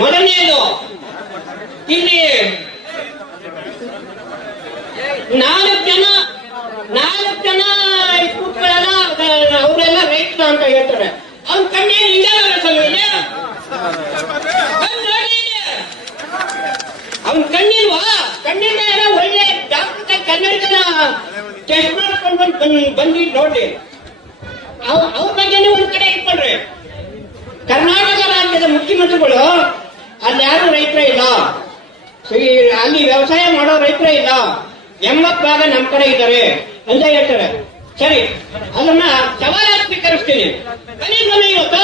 ಮೊದಲನೇದು ಇಲ್ಲಿ 4 ಜನ ಕೂತ್ಕೊಳ್ಳಲ್ಲ, ಅವರೆಲ್ಲ ರೈತರು ಅಂತ ಹೇಳ್ತಾರೆ. ಅವ್ನ ಕಣ್ಣೇ ಹಿಂಗ ಅವ್ನ ಕಣ್ಣಿಲ್ವಾ? ಕಣ್ಣಿಂದ ಒಳ್ಳೆ ಡಾಕ್ಟರ್ ಕನ್ನಡಕನ ಟೆಸ್ಟ್ ಮಾಡ್ಕೊಂಡು ಬಂದಿ ನೋಡ್ರಿ. ಅವ್ರ ಬಗ್ಗೆನೇ ಒಂದ್ ಕಡೆ ಇಟ್ಕೊಳ್ರಿ. ಕರ್ನಾಟಕ ರಾಜ್ಯದ ಮುಖ್ಯಮಂತ್ರಿಗಳು ಅಲ್ಲಿ ಯಾರು ರೈತರ ಇಲ್ಲ, ಅಲ್ಲಿ ವ್ಯವಸಾಯ ಮಾಡೋ ರೈತರೇ ಇಲ್ಲ, 80% ನಮ್ಮ ಕಡೆ ಇದ್ದಾರೆ ಅಂತ ಹೇಳ್ತಾರೆ. ಸರಿ, ಅದನ್ನ ಸವಾಲಾಗಿ ಸ್ವೀಕರಿಸ್ತೀನಿ. ಕನಿಷ್ಠ ಇವತ್ತು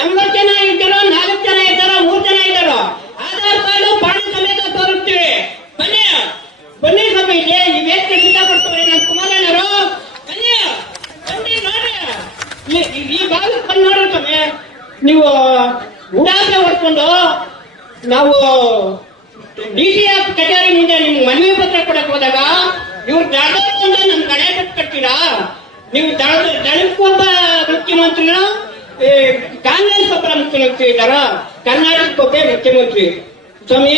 80 ಜನ ಇದ್ದಾರೋ, 4 ಜನ ಇದ್ದಾರೋ, 3 ಜನ ಇದ್ದಾರೋ, ಆಧಾರ್ ಕಾರ್ಡು ಬಾಣ ಸಮೇತ ತೋರಿಸ್ತೀವಿ. ಬನ್ನಿ ಸ್ವಾಮಿ, ಈ ವೇದಿಕೆ ಸಿದ್ಧಪಡ್ತಾರೆ. ನಮ್ಮ ಕುಮಾರಣ್ಣರು ಬನ್ನಿ ನೋಡ್ರಿ, ಈ ಭಾಗಕ್ಕೆ ಬಂದು ನೋಡ್ರಿ ಸ್ವಾಮಿ. ನೀವು ಉಡಾಸೆ ಹೊಡ್ಕೊಂಡು ನಾವು DCF ಕಚೇರಿ ಮುಂದೆ ನಿಮ್ಗೆ ಮನವಿ ಪತ್ರ ಕೊಡಕ್ ಹೋದಾಗ ಇವ್ರು ದಳದಿಂದ ನಮ್ ಗಣೆ ಕಟ್ತೀರಾ? ನೀವು ದಳಕ್ಕೊಬ್ಬ ಮುಖ್ಯಮಂತ್ರಿನ, ಕಾಂಗ್ರೆಸ್ ಒಬ್ಬರ ಮುಖ್ಯಮಂತ್ರಿ ಇದ್ದಾರ, ಕರ್ನಾಟಕಕ್ಕೊಬ್ಬ ಮುಖ್ಯಮಂತ್ರಿ. ಸ್ವಾಮಿ,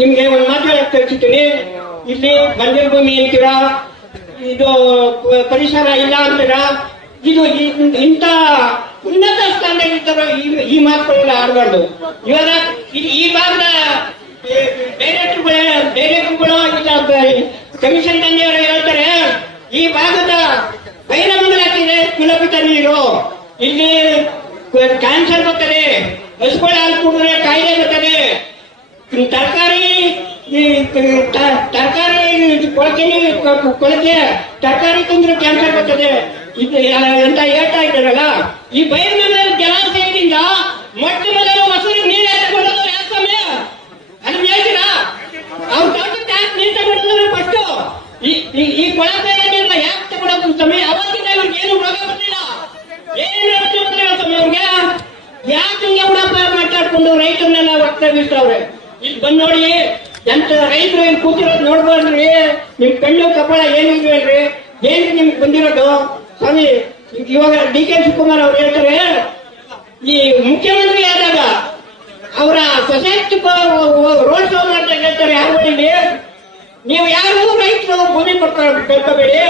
ನಿಮ್ಗೆ ಒಂದ್ ಮಾತು ಹೇಳಕ್ ತಿಳಿಸ್ತೀನಿ. ಇಲ್ಲಿ ಬಂಜರು ಭೂಮಿ ಅಂತೀರಾ, ಇದು ಪರಿಸರ ಇಲ್ಲ ಅಂತೀರಾ, ಇದು ಇಂಥ ಉನ್ನತ ಸ್ಥಾನದಲ್ಲಿದ್ದಾರೋ ಈ ಮಾತುಗಳೆಲ್ಲ ಆಡಬಾರ್ದು. ಇವಾಗ ಈ ಭಾಗದ ಡೈರೆಕ್ಟರ್ಗಳು ಇಲ್ಲ ಕಮಿಷನ್ ತಂದೆಯವರು ಹೇಳ್ತಾರೆ, ಈ ಭಾಗದ ಬೈರಮಂಗಲ ಕುಲಪಿತ ನೀರು, ಇಲ್ಲಿ ಕ್ಯಾನ್ಸರ್ ಬರ್ತದೆ, ಹಸುಗಳ ಹಾಲು ಕುಡಿದ್ರೆ ಕಾಯಿಲೆ ಬರ್ತದೆ, ತರಕಾರಿ ಕೊಳಕೆ ತರಕಾರಿ ತಂದ್ರೆ ಕ್ಯಾನ್ಸರ್ ಬರ್ತದೆ ಅಂತ ಹೇಳ್ತಾ ಇದ್ದಾರಲ್ಲ. ಈ ಬೈರಮಂಗಲ ಜಲಾಶಯದಿಂದ ಮೊಟ್ಟ ಮೊದಲು ಹೊಸೂರು ನೀರು ಎತ್ಕೊಳ್ಳೋದು ಯಾವ ಸಮಯ ಅದನ್ನ ಹೇಳ್ತೀರಾ? ಅವ್ರು ಟ್ಯಾಂಕ್ ನೀರು ತಗೊಂಡು ಫಸ್ಟ್ ಈ ಕೊಳಕೆ ಯಾಕೆ ತಗೊಳ್ಳೋದು ಸಮಯ? ಅವಾಗಿಂದ ಇವ್ರಿಗೆ ಏನು ರೋಗ ಬರ್ತಿಲ್ಲ, ಏನು ಸಮಯ ಅವ್ರಿಗೆ ಯಾಕೆ ಹಿಂಗೆ ಉಡಾಪ ಮಾತಾಡ್ಕೊಂಡು ರೈತರನ್ನೆಲ್ಲ ಒತ್ತಾಗಿರ್ತಾವ್ರೆ. ಇಲ್ಲಿ ಬಂದ್ ನೋಡಿ, ಎಂತ ರೈತರು ಇಲ್ಲಿ ಕೂತಿರೋದು ನೋಡ್ಬಾರ್ದ್ರಿ. ನಿಮ್ ಕಣ್ಣು ಕಪಾಳ ಏನಿಲ್ವೇನ್ರಿ? ಏನ್ರಿ ನಿಮ್ಗೆ ಬಂದಿರೋದು? ಸ್ವಾಮಿ, ಇವಾಗ DK ಶಿವಕುಮಾರ್ ಅವ್ರು ಹೇಳ್ತಾರೆ, ಈ ಮುಖ್ಯಮಂತ್ರಿ ಆದಾಗ ಅವರ ಸೊಸೈಟಿ ರೋಡ್ ಶೋ ಮಾಡ್ತಾ ಹೇಳ್ತಾರೆ, ಯಾರು ಇಲ್ಲಿ ನೀವು ಯಾರು ರೈತರು ಭೂಮಿ ಕೊಡ್ಕೋಬೇಡಿ,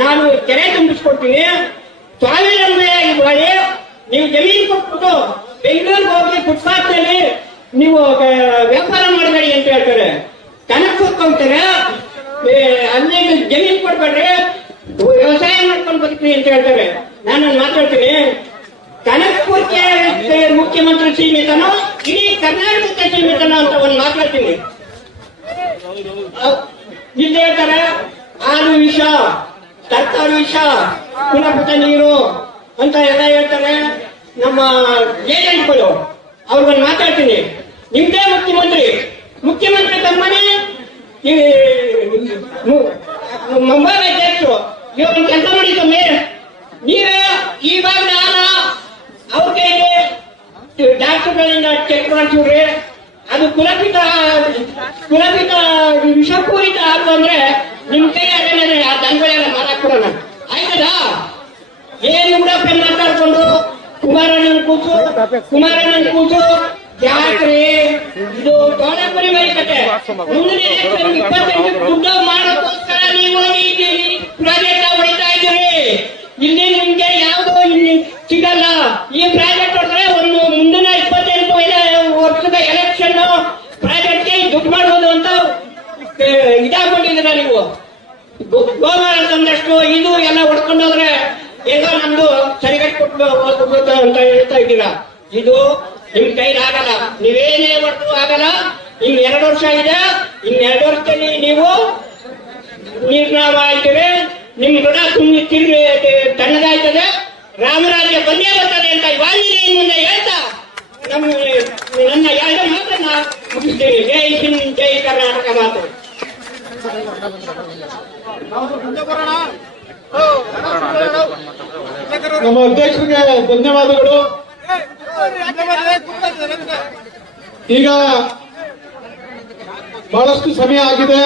ನಾನು ಕೆರೆ ತುಂಬಿಸ್ಕೊಡ್ತೀನಿ, ಸ್ವಾವಲಂಬಿ ಮಾಡಿ ನೀವು ಜಮೀನು ಕೊಟ್ಬಿಟ್ಟು ಬೆಂಗಳೂರಿಗೆ ಹೋಗಿ ಫುಟ್ಪಾತ್ ನಲ್ಲಿ ನೀವು ವ್ಯಾಪಾರ ಮಾಡಬೇಡಿ ಅಂತ ಹೇಳ್ತಾರೆ. ಕನಕಪುರಕ್ಕೆ ಹೋಗ್ತಾರೆ, ಅಲ್ಲಿ ಜಮೀನು ಕೊಡ್ಬೇಡ್ರಿ, ವ್ಯವಸಾಯ ಮಾಡ್ಕೊಂಡು ಬದುಕ್ರಿ ಅಂತ ಹೇಳ್ತಾರೆ. ನಾನು ಮಾತಾಡ್ತೀನಿ, ಕನಕಪುರಕ್ಕೆ ಮುಖ್ಯಮಂತ್ರಿ ಸೀಮಿತನೋ ಇಡೀ ಕರ್ನಾಟಕಕ್ಕೆ ಸೀಮಿತನೋ ಅಂತ ಒಂದು ಮಾತಾಡ್ತೀನಿ. ಇಲ್ಲಿ ಹೇಳ್ತಾರೆ ಹಾಲು ವಿಷ, ತರಕಾರಿ ವಿಷ, ಕುಲಪುಟ ನೀರು ಅಂತ ಎಲ್ಲ ಹೇಳ್ತಾರೆ ನಮ್ಮ ಏಜೆಂಟ್ಗಳು. ಅವ್ರಿಗೊಂದು ಮಾತಾಡ್ತೀನಿ, ನಿಮ್ದೇ ಮುಖ್ಯಮಂತ್ರಿ ತಮ್ಮನೆ ಮುಂಬೈ ಅಧ್ಯಕ್ಷರು ಇವಾಗ ಕೆಲಸ ಮಾಡಿ ಸ್ವಾಮಿ, ನೀವೇ ಈ ಭಾಗದ ಅವ್ರ ಕೈಗೆ ಡಾಕ್ಟರ್ಗಳಿಂದ ಚೆಕ್ ಮಾಡ್ತೀವ್ರಿ, ಅದು ಕುಲಪಿತ ವಿಷಪೂರಿತ ಹಾಲು ಅಂದ್ರೆ ನಿಮ್ ಕೈ ಅದೇನೆ ಆ ದನಗಳೆಲ್ಲ ಮಾರಾಕ್ ಕೊಡೋಣ ಆಯ್ತದ? ಏನು ಕೂಡ ಪೆನ್ ಮಾತಾಡ್ಕೊಂಡು ಕುಮಾರಣ್ಣನ ಕೂಸು ಯಾಕ್ರಿ ಇದು ದೊಡ್ಡ ಪರಿವಾರಿ ಕತೆ. ಮುಂದಿನ 28 ದುಡ್ಡು ಮಾಡೋಕ್ಕೋಸ್ಕರ ನೀವು ಈ ಪ್ರಾಜೆಕ್ಟ್ ಹೊಡಿತಾ ಇದ್ದೀರಿ. ಇಲ್ಲಿ ನಿಮ್ಗೆ ಯಾವ್ದು ಇಲ್ಲಿ ಸಿಗಲ್ಲ. ಈ ಪ್ರಾಜೆಕ್ಟ್ ಹೊಡೆದ್ರೆ ಒಂದು ಮುಂದಿನ 28 ವರ್ಷದ ಎಲೆಕ್ಷನ್ ಪ್ರಾಜೆಕ್ಟ್ಗೆ ದುಡ್ಡು ಮಾಡ್ಬೋದು ಅಂತ ಇದಾಕೊಂಡಿದ್ದೀರಾ ನೀವು. ಗೋಮಾಳ ತಂದಷ್ಟು ಇದು ಎಲ್ಲ ಹೊಡ್ಕೊಂಡೋದ್ರೆ ಏನೋ ನಮ್ದು ಸರಿಗಟ್ಟು ಕೊಟ್ಟು ಅಂತ ಹೇಳ್ತಾ ಇದ್ದೀರಾ. ಇದು ನಿಮ್ ಕೈಲಾಗಲ್ಲ, ನೀವೇನೇ ಮಾಡಿದ್ರು ಆಗಲ್ಲ. ಇನ್ನು 2 ವರ್ಷ ಇದೆ, ಇನ್ನು 2 ವರ್ಷದಲ್ಲಿ ನೀವು ನಿರ್ನಾಮ ಆಯ್ತದೆ, ನಿಮ್ ಋಣ ತಿರುಗಿ ತಣ್ಣದಾಯ್ತದೆ, ರಾಮರಾಜ್ಯ ಬಂದೇ ಬರ್ತದೆ ಅಂತ ವಾಲ್ಮೀಕಿ ಮುಂದೆ ಹೇಳ್ತಾ ನನ್ನ 2 ಮಾತನ್ನ ಮುಗಿಸ್ತೇನೆ. ಜೈ ಹಿಂದ್, ಜೈ ಕರ್ನಾಟಕ ಮಾತು. ನಮ್ಮ ಅಧ್ಯಕ್ಷರಿಗೆ ಧನ್ಯವಾದಗಳು. ಈಗ ಬಹಳಷ್ಟು ಸಮಯ ಆಗಿದೆ.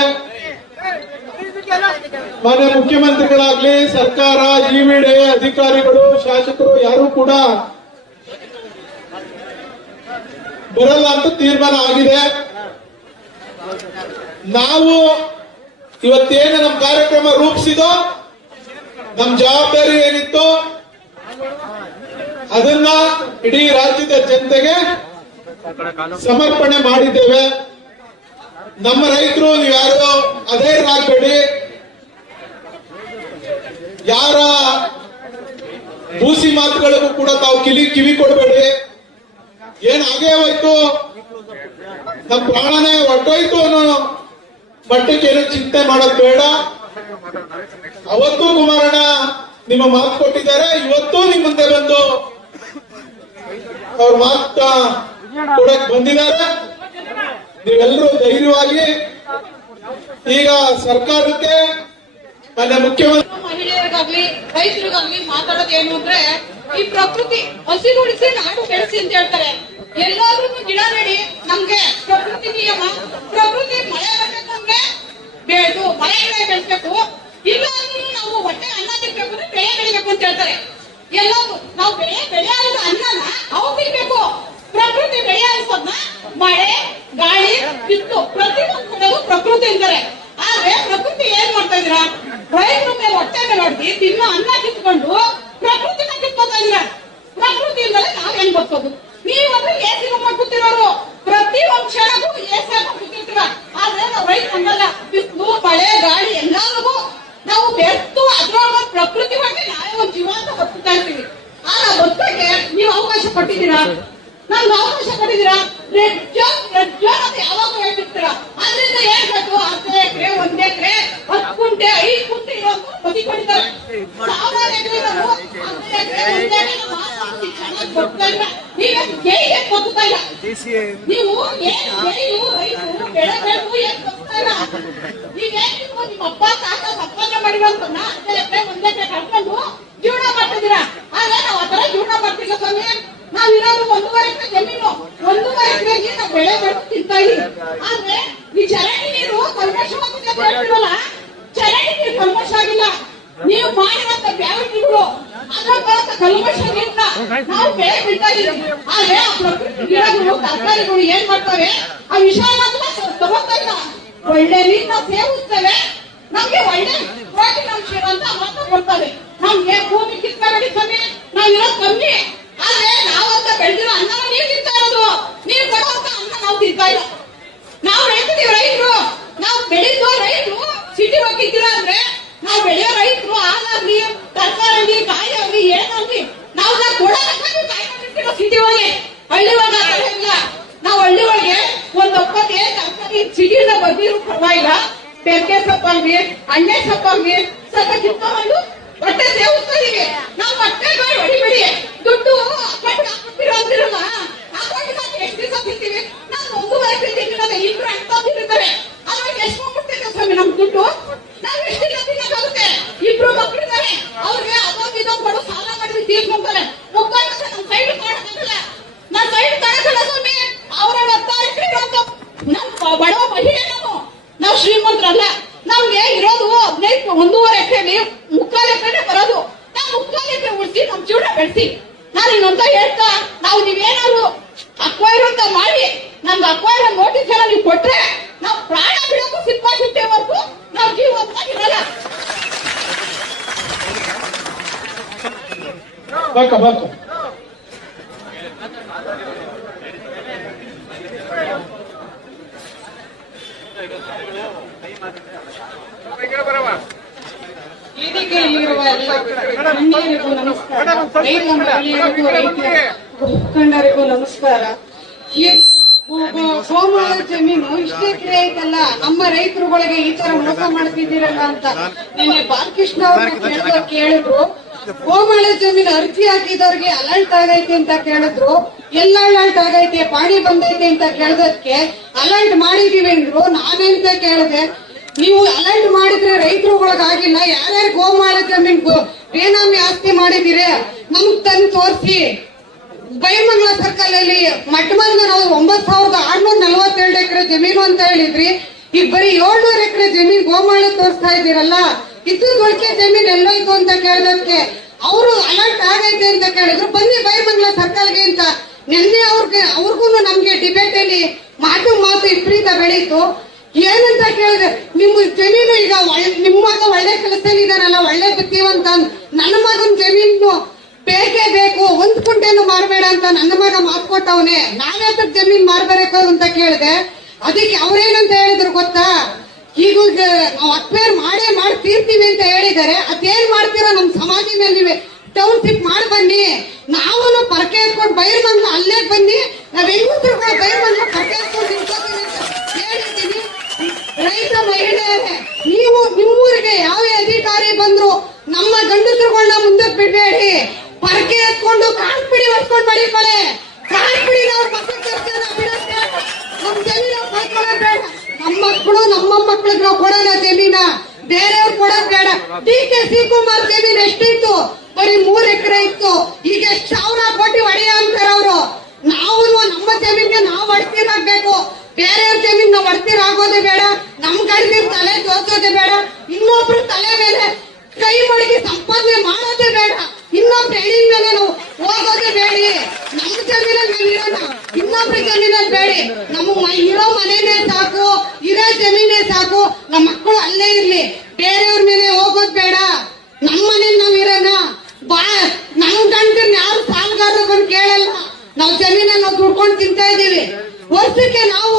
ಮಾನ್ಯ ಮುಖ್ಯಮಂತ್ರಿಗಳಾಗ್ಲಿ, ಸರ್ಕಾರ, GVD ಅಧಿಕಾರಿಗಳು, ಶಾಸಕರು ಯಾರು ಕೂಡ ಬರಲ್ಲ ಅಂತ ತೀರ್ಮಾನ ಆಗಿದೆ. ನಾವು ಇವತ್ತೇನು ನಮ್ಮ ಕಾರ್ಯಕ್ರಮ ರೂಪಿಸಿದೋ, ನಮ್ಮ ಜವಾಬ್ದಾರಿ ಏನಿತ್ತು ಅದನ್ನ ಇಡೀ ರಾಜ್ಯದ ಜನತೆಗೆ ಸಮರ್ಪಣೆ ಮಾಡಿದ್ದೇವೆ. ನಮ್ಮ ರೈತರು ಯಾರು ಅಧೈರ್ಯರಾಗಬೇಡಿ, ಯಾರ ಬೂಸಿ ಮಾತುಗಳಿಗೂ ಕೂಡ ತಾವು ಕಿವಿ ಕೊಡಬೇಡಿ. ಏನ್ ಹಾಗೇ ಹೋಯ್ತು, ನಮ್ಮ ಪ್ರಾಣನೇ ಹೊರಟೋಯ್ತು ಅನ್ನೋ ಮಟ್ಟಕ್ಕೆ ಏನು ಚಿಂತೆ ಮಾಡೋದು ಬೇಡ. ಅವತ್ತು ಕುಮಾರಣ್ಣ ನಿಮ್ಮ ಮಾತು ಕೊಟ್ಟಿದ್ದಾರೆ, ಇವತ್ತು ನಿಮ್ಮ ಮುಂದೆ ಬಂದು ಅವ್ರ ಮಾತ ಕೊಡಕ್ ಬಂದಿದ್ದಾರೆ. ನೀವೆಲ್ಲರೂ ಧೈರ್ಯವಾಗಿ ಈಗ ಸರ್ಕಾರಕ್ಕೆ ಮಾನ್ಯ ಮುಖ್ಯಮಂತ್ರಿ ಮಹಿಳೆಯರಿಗಾಗ್ಲಿ ರೈತರಿಗಾಗ್ಲಿ ಮಾತಾಡೋದು ಏನು ಅಂದ್ರೆ, ಈ ಪ್ರಕೃತಿ ಹಸಿರುಳಿಸಿ ನಾಡು ಬೆಳೆಸಿ ಅಂತ ಹೇಳ್ತಾರೆ. ಎಲ್ಲಾದ್ರೂ ಗಿಡ ನೆಡಿ, ನಮ್ಗೆ ಪ್ರಕೃತಿ ನಿಯಮ, ಪ್ರಕೃತಿ ಮಳೆ ಬರ್ಬೇಕಂದ್ರೆ ಬೆಳೆದು ಮಳೆ ಬೆಳೆಸ್ಬೇಕು. ಇಲ್ಲ ಅಂದ್ರೆ ನಾವು ಹೊಟ್ಟೆ ಅನ್ನ ತಿನ್ಬೇಕು ಅಂದ್ರೆ ಬೆಳೆ ಬೆಳಿಬೇಕು ಅಂತ ಹೇಳ್ತಾರೆ. ಎಲ್ಲಾದ್ರೂ ನಾವು ಬೆಳೆಯಾದ ಅನ್ನನ ಅವು ತಿನ್ಬೇಕು. ಪ್ರಕೃತಿ ಬೆಳೆಯಾಲ್ಸೋದ್ನ ಮಳೆ ಗಾಳಿ ಬಿತ್ತು ಪ್ರತಿಯೊಂದು ಕೊಡೋದು ಪ್ರಕೃತಿ ಅಂತಾರೆ. ಆದ್ರೆ ಪ್ರಕೃತಿ ಏನ್ ಮಾಡ್ತಾ ಇದೀರಾ, ರೈತರ ಮೇಲೆ ಹೊಟ್ಟೆ ಮೇಲೆ ಹೊಡೆದಿ ತಿನ್ನೋ ಅನ್ನ ಕಿತ್ಕೊಂಡು ಪ್ರಕೃತಿನ ಕಿತ್ಕೊತಾ ಇದೀರ. ಪ್ರಕೃತಿಯಿಂದಲೇ ನಾವೇನ್ ಬದುಕೋದು? ನೀವಂದ್ರೆ ಎಸಿ ಮಾಡ್ಕೊತಿರೋರು, ಪ್ರತಿ ಒಂದ್ ಕ್ಷಣಕ್ಕೂ ಎಸಿ ಹಾಕಿರ್ತೀರ. ಆದ್ರೆ ನಾವು ರೈತ ಹಂಗಲ್ಲ, ಬಿಸಿಲು ಮಳೆ ಗಾಳಿ ಎಲ್ಲರಿಗೂ ನಾವು ಬೆರ್ತು ಅದ್ರೊಳಗ ಪ್ರಕೃತಿ ಬಗ್ಗೆ ನಾವೇ ಒಂದ್ ಜೀವ ಅಂತ ಬದುಕ್ತಾ ಇರ್ತೀವಿ. ಆ ಬದುಕಕ್ಕೆ ನೀವು ಅವಕಾಶ ಕೊಟ್ಟಿದ್ದೀರಾ? ನಮ್ಗೆ ಅವಕಾಶ ಕೊಟ್ಟಿದ್ದೀರಾ? ರೆಡ್ ಜೋನ್ ಅಂತ ಯಾವಾಗ ಹೇಳ್ತಿರ್ತೀರ. ಆದ್ರಿಂದ ಏನ್ ಬೇಕು, 10 ಎಕರೆ 1 ಎಕರೆ 10 ಗುಂಟೆ 5 ಗುಂಟೆ ಇರೋದು ಬದುಕೊಂಡಿದ್ದಾರೆ. 1000 ಎಕರೆ ಇರೋರು 10 ಎಕರೆ 1 ಎಕರೆ ಚೆನ್ನಾಗಿ ಬದುಕ್ತಾ ಇಲ್ಲ. ನೀವೇ ಬದುಕ್ತಾ ಇಲ್ಲ. ನೀವು ರೈತರು ಬೆಳೆ ಬೆಳೆದು ಏನ್ ಬದುಕ್ತಾ ಇಲ್ಲ. ನೀವೇನ್ ನಿಮ್ಮ ಅಪ್ಪ ತಾತ ಸಂಪಾದನೆ ಮಾಡಿರೋದನ್ನ 10 ಎಕರೆ 1 ಎಕರೆ ಕಳ್ಕೊಂಡು ಜೀವನ ಮಾಡ್ತಿದ್ದೀರಾ. ಆದ್ರೆ ನಾವು ಆತರ ಜೀವನ ಮಾಡ್ತಿಲ್ಲ ಸ್ವಾಮಿ. ನಾವಿರೋದು 1.5 ಎಕರೆ ಜಮೀನು, 1.5 ಎಕರೆಗೆ ನಾವು ಬೆಳೆ ಬೆಳೆದು ತಿಂತಾ ಇದೀವಿ. ಆದ್ರೆ ಈ ಚರಂಡಿ ನೀರು ಕಲ್ಮಶವಾಗಿದೆ ಅಂತ ಹೇಳ್ತಿರಲ್ಲ, ಚರಂಡಿ ನೀರು ಕಲ್ಮಶ ಆಗಿಲ್ಲ. ನೀವು ಮಾಡಿರುವಂತ ಬ್ಯಾವಟಿಗಳು ಅದ್ರ ಬರಂತ ಕಲ್ಮಶ ನೀರನ್ನ ನಾವು ಬೆಳೆ ಬೆಳಿತಾ ಇದೀವಿ. ಆದ್ರೆ ಆ ಪ್ರಕೃತಿ ಗಿಡಗಳು ತರಕಾರಿಗಳು ಏನ್ ಮಾಡ್ತವೆ, ಆ ವಿಷಯನ ತಗೋತಾ ಇಲ್ಲ. ಒಳ್ಳೆ ನೀರನ್ನ ಸೇವಿಸ್ತೇವೆ, ನಮ್ಗೆ ಒಳ್ಳೆ ಪ್ರೋಟೀನ್ ಅಂಶ ಇರುವಂತ ಮಾತ್ರ ಕೊಡ್ತವೆ. ನಮ್ಗೆ ಭೂಮಿ ಕಿತ್ಕೊಂಡಿ ಸ್ವಾಮಿ, ನಾವಿರೋದು ಕಮ್ಮಿ. ಆದ್ರೆ ನಾವಂತ ಬೆಳೆದಿರೋ ಅನ್ನ ನೀವು ತಿಂತಾ ಇರೋದು, ನೀವು ಕೊಡುವಂತ ಅನ್ನ ನಾವು ತಿಂತಾ ಇಲ್ಲ. ನಾವು ರೈತರು, ನಾವು ಬೆಳೆಯುವ ರೈತರು ಸಿಟಿ ಹೋಗಿದ್ದೀರಾ ಅಂದ್ರೆ, ನಾವು ಬೆಳೆಯೋ ರೈತರು ಹಾಲಾಗ್ಲಿ ತರಕಾರಿ ಕಾಯಿ ಆಗ್ಲಿ ಏನಾಗ್ಲಿ ನಾವು ಕೊಡೋದಕ್ಕೆ ಕಾಯ್ಕೊಂಡಿರ್ತೀವಿ ಸಿಟಿ ಒಳಗೆ. ಹಳ್ಳಿ ಒಳಗೆ ಆ ಥರ ಇಲ್ಲ. ನಾವು ಹಳ್ಳಿ ಒಳಗೆ ಒಂದ್ ಒಪ್ಪತ್ತೆ ತರಕಾರಿ ಸಿಟಿಯಿಂದ ಬರ್ದಿರೋ ಪರವಾಗಿಲ್ಲ, ಬೆರ್ಕೆ ಸೊಪ್ಪಾಗ್ಲಿ ಅಣ್ಣೆ ಸೊಪ್ಪಾಗ್ಲಿ ಸ್ವಲ್ಪ ಕಿತ್ಕೊಂಡು ಹೊಟ್ಟೆ ಸೇವಿಸ್ತಾ ಇದೀವಿ. ನಾವು ಹೊಟ್ಟೆಗಳು ಹೊಡಿಬೇಡಿ, ದುಡ್ಡು ಹಾಕ್ಬಿಟ್ಟಿರೋ ಅಂತಿರಲ್ಲ, ಹಾಕೊಂಡು ಎಷ್ಟು ದಿವಸ ತಿಂತೀವಿ. ನಾವು 1.5 ತಿಂತಿರೋದೆ ಇಬ್ರು ಅಣ್ಣ ತಿಂತಿರ್ತಾರೆ. ಅದ್ರಾಗ ಎಷ್ಟು ಹೋಗ್ಬಿಡ್ತೈತೆ ಸ್ವಾಮಿ ನಮ್ ದುಡ್ಡು. ನಾವು ಎಷ್ಟು ದಿನ ತಿನ್ನೋಕ್ಕಾಗುತ್ತೆ? ಇಬ್ರು ಮಕ್ಕಳಿದ್ದಾರೆ, ಅವ್ರಿಗೆ ಅದೊಂದು ಇದೊಂದು ಕೊಡು ಸಾಲ ಮಾಡಿ ತೀರ್ಕೊಂತಾರೆ. ಮುಖಾಂತರ ನಮ್ ಸೈಡ್ ಕಾಣಕ್ಕಾಗಲ್ಲ. ನಾನ್ ಸೈಡ್ ಕಾಣಕ್ಕಲ್ಲ ಸ್ವಾಮಿ. ಅವರ 10 ಎಕರೆ ಇರೋದು ನಮ್ ಬಡವ ಮಹಿಳೆ. ನಾವು ಶ್ರೀಮಂತರಲ್ಲ. ನಮ್ಗೆ ಇರೋದು 1.5 ಎಕರೆಲಿ 3/4 ಎಕರೆ ಬರೋದು. ನಾವು 3/4 ಎಕರೆ ಉಳಿಸಿ ನಮ್ ಜೀವನ ಬೆಳೆಸಿ. ನಾನು ಇನ್ನೊಂದ ಹೇಳ್ತಾ, ನಾವು ನೀವೇನಾದ್ರು ಅಕ್ವೈರ್ ಅಂತ ಮಾಡಿ ನಮ್ಗೆ ಅಕ್ವೈರ್ ನೋಟಿಸ್ ಎಲ್ಲ ನೀವು ಕೊಟ್ರೆ ನಾವು ಪ್ರಾಣ ಬಿಡೋಕ್ಕೂ ಸಿದ್ಧವಾಗಿರ್ತೇವರೆಗೂ ನಾವು ಜೀವಂತವಾಗಿರಲ್ಲ. ಬಾಕ ಇದಕ್ಕೆ ಇಲ್ಲಿರುವ ಗಣ್ಯರಿಗೂ ನಮಸ್ಕಾರ, ರೈತ ಮಹಿಳೆಯರಿಗೂ ರೈತ ಮುಖಂಡರಿಗೂ ನಮಸ್ಕಾರ. ಗೋಮಾಳ ಜಮೀನು ಇಷ್ಟೇ ಎಕರೆ ಐತಲ್ಲ, ನಮ್ಮ ರೈತರುಗಳಿಗೆ ಈ ತರ ಮೋಸ ಮಾಡ್ತಿದ್ದೀರಲ್ಲ ಅಂತ ನಿನ್ನೆ ಬಾಲಕೃಷ್ಣ ಅವ್ರನ್ನ ಕೇಳಿದ್ರು. ಗೋಮಾಳ ಜಮೀನು ಅರ್ಜಿ ಹಾಕಿದವ್ರಿಗೆ ಅಲರ್ಟ್ ಆಗೈತೆ ಅಂತ ಕೇಳಿದ್ರು. ಎಲ್ಲ ಅಲರ್ಟ್ ಆಗೈತೆ, ಪಾಣಿ ಬಂದೈತೆ ಅಂತ ಕೇಳೋದಕ್ಕೆ ಅಲರ್ಟ್ ಮಾಡಿದೀವಿ ಅಂದ್ರು. ನಾನೆಂತ ಕೇಳಿದೆ, ನೀವು ಅಲರ್ಟ್ ಮಾಡಿದ್ರೆ ರೈತರುಗಳಿಗಾಗಿಲ್ಲ, ಯಾರ್ಯಾರು ಗೋಮಾಳ ಜಮೀನು ಬೇನಾಮಿ ಆಸ್ತಿ ಮಾಡಿದಿರಿ ನಮ್ಗ್ ತಂದು ತೋರಿಸಿ. ಬೈಮಂಗ್ಲ ಸರ್ಕಲ್ ಅಲ್ಲಿ ಮಟ್ಟಮಂದ ನಾವು 9,642 ಎಕರೆ ಜಮೀನು ಅಂತ ಹೇಳಿದ್ರಿ. ಈಗ ಬರೀ 700 ಎಕರೆ ಜಮೀನ್ ಗೋಮಾಳ ತೋರಿಸ್ತಾ ಇದ್ದೀರಲ್ಲ. ಇದು ದೊಡ್ಡ ಜಮೀನ್ ಎಲ್ಲೋಯ್ತು ಅಂತ ಕೇಳೋದಕ್ಕೆ ಅವರು ಅಲರ್ಟ್ ಆಗೈತೆ ಅಂತ ಕೇಳಿದ್ರು. ಬನ್ನಿ ಬೈಮಂಗ್ಲ ಸರ್ಕಲ್ಗೆ ಅಂತ ನಿನ್ನೆ ಅವ್ರಿಗೂ ನಮ್ಗೆ ಡಿಬೇಟ್ ಅಲ್ಲಿ ಮಾತು ವಿಪರೀತ ಬೆಳೀತು. ಏನಂತ ಕೇಳಿದ್ರೆ ನಿಮ್ಮ ಜಮೀನು ಈಗ ನಿಮ್ಮ ಮಗ ಒಳ್ಳೆ ಕೆಲಸದಲ್ಲಿ ಇದಾರಲ್ಲ, ಒಳ್ಳೆ ಬುದ್ಧಿವಂತ, ನನ್ನ ಮಗನ ಜಮೀನು ಬೇಕೇ ಬೇಕು, 1 ಕುಂಟೆನು ಮಾರ್ಬೇಡ ಅಂತ ನನ್ನ ಮಗ ಮಾತು ಕೊಟ್ಟವನೇ, ನಾವ್ಯಾತ ಜಮೀನ್ ಮಾರ್ಬೇಕು ಅಂತ ಕೇಳಿದೆ. ಅದಕ್ಕೆ ಅವ್ರೇನಂತ ಹೇಳಿದ್ರು ಗೊತ್ತಾ, ಈಗ ನಾವು ಅಕ್ವೇರ್ ಮಾಡ್ತೀರ್ತೀವಿ ಅಂತ ಹೇಳಿದ್ದಾರೆ. ಅದೇನ್ ಮಾಡ್ತೀರಾ ನಮ್ ಸಮಾಜ ಮೇಲೆ ನೀವೇ ಟೌನ್ಶಿಪ್ ಮಾಡಿ ಬನ್ನಿ, ನಾವು ಪರಕೆ ಎತ್ಕೊಂಡು ಬೈರ್ಮಂಗ್ಲ ಅಲ್ಲೇ ಬನ್ನಿ, ನಾವ್ ಹೆಂಗಸರು ಕೂಡ ಬೈರ್ಮಂಗ್ಲ ಪರಕೆ ಎತ್ಕೊಂಡು ನಿಂತ್ಕೊತೀವಿ ಅಂತ ಹೇಳಿದ್ದೀನಿ. ರೈತ ಮಹಿಳೆಯರೇ, ನೀವು ನಿಮ್ಮೂರಿಗೆ ಯಾವೇ ಅಧಿಕಾರಿ ಬಂದ್ರು ನಮ್ಮ ಗಂಡಸರುಗಳನ್ನ ಮುಂದಕ್ಕೆ ಬಿಡ್ಬೇಡಿ. ಪರಕೆ ಎತ್ಕೊಂಡು ಕಾಲ್ಪಿಡಿ ಹೊತ್ಕೊಂಡು ಬಡಿಕೊಳ್ಳೆ, ಕಾಲ್ಪಿಡಿಗೆ ಅವ್ರ ಮಕ್ಕಳು ಬಿಡುತ್ತೆ. ನಮ್ ಜಮೀನ ಕಳ್ಕೊಳ್ಳೋದು ಬೇಡ. ನಮ್ಮ ಮಕ್ಕಳಿಗೆ ನಾವು ಕೊಡೋಣ ಜಮೀನ, ಬೇರೆಯವ್ರು ಕೊಡೋದು ಬೇಡ. ಡಿ.ಕೆ. ಶಿವಕುಮಾರ್ ಜಮೀನ್ ಎಷ್ಟಿತ್ತು? ಬರೀ 3 ಎಕರೆ ಇತ್ತು. ಈಗ 1,000 ಕೋಟಿ ಒಡೆಯ ಅಂತಾರ ಅವರು. ನಾವು ನಮ್ಮ ಜಮೀನ್ಗೆ ನಾವು ಒಡ್ತೀರಾಗಬೇಕು, ಬೇರೆಯವ್ರ ಜಮೀನ್ ನಾವು ಒಡ್ತೀರಾಗೋದೇ ಬೇಡ. ನಮ್ ಗಂಡಿನ ತಲೆ ತೋರ್ಸೋದೇ ಬೇಡ, ಇನ್ನೊಬ್ರು ತಲೆ ಮೇಲೆ ಕೈ ಮಡಗಿ ಸಂಪಾದನೆ ಮಾಡೋದೇ ಬೇಡ, ಇನ್ನೊಬ್ರು ಎಳಿನ ಮೇಲೆ ನಾವು ಹೋಗೋದೇ ಬೇಡಿ. ನಮ್ಮ ಜಮೀನಲ್ಲಿ ಇರೋಣ, ಇನ್ನೊಬ್ರ ಜಮೀನಲ್ಲಿ ಬೇಡಿ. ನಮ್ಮ ಇರೋ ಮನೆನೇ ಸಾಕು, ಇರೋ ಜಮೀನೇ ಸಾಕು, ನಮ್ಮ ಮಕ್ಕಳು ಅಲ್ಲೇ ಇರ್ಲಿ, ಬೇರೆಯವ್ರ ಮೇಲೆ ಹೋಗೋದ್ ಬೇಡ. ನಮ್ಮ ಮನೇಲಿ ನಾವ್ ಇರೋಣ. ನಮ್ ಗಂಡನ್ ಯಾರು ಸಾಲಗಾರರು ಬಂದು ಕೇಳಲ್ಲ. ನಾವು ಜಮೀನಲ್ಲಿ ನಾವು ದುಡ್ಕೊಂಡು ತಿಂತಾ ಇದೀವಿ. ವರ್ಷಕ್ಕೆ ನಾವು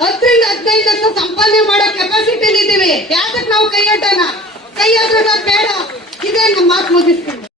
10 ರಿಂದ 15 ಲಕ್ಷ ಸಂಪಾದನೆ ಮಾಡೋ ಕೆಪಾಸಿಟಿ ಇದ್ದೀವಿ. ಯಾತಕ್ ನಾವು ಕೈ ಅಡ್ಡೋಣ? ಕೈ ಅಡ್ಡೋಣ ಬೇಡ. ಇದೇ ನಮ್ಮ ಮಾತು ಮುಗಿಸ್ತೀವಿ.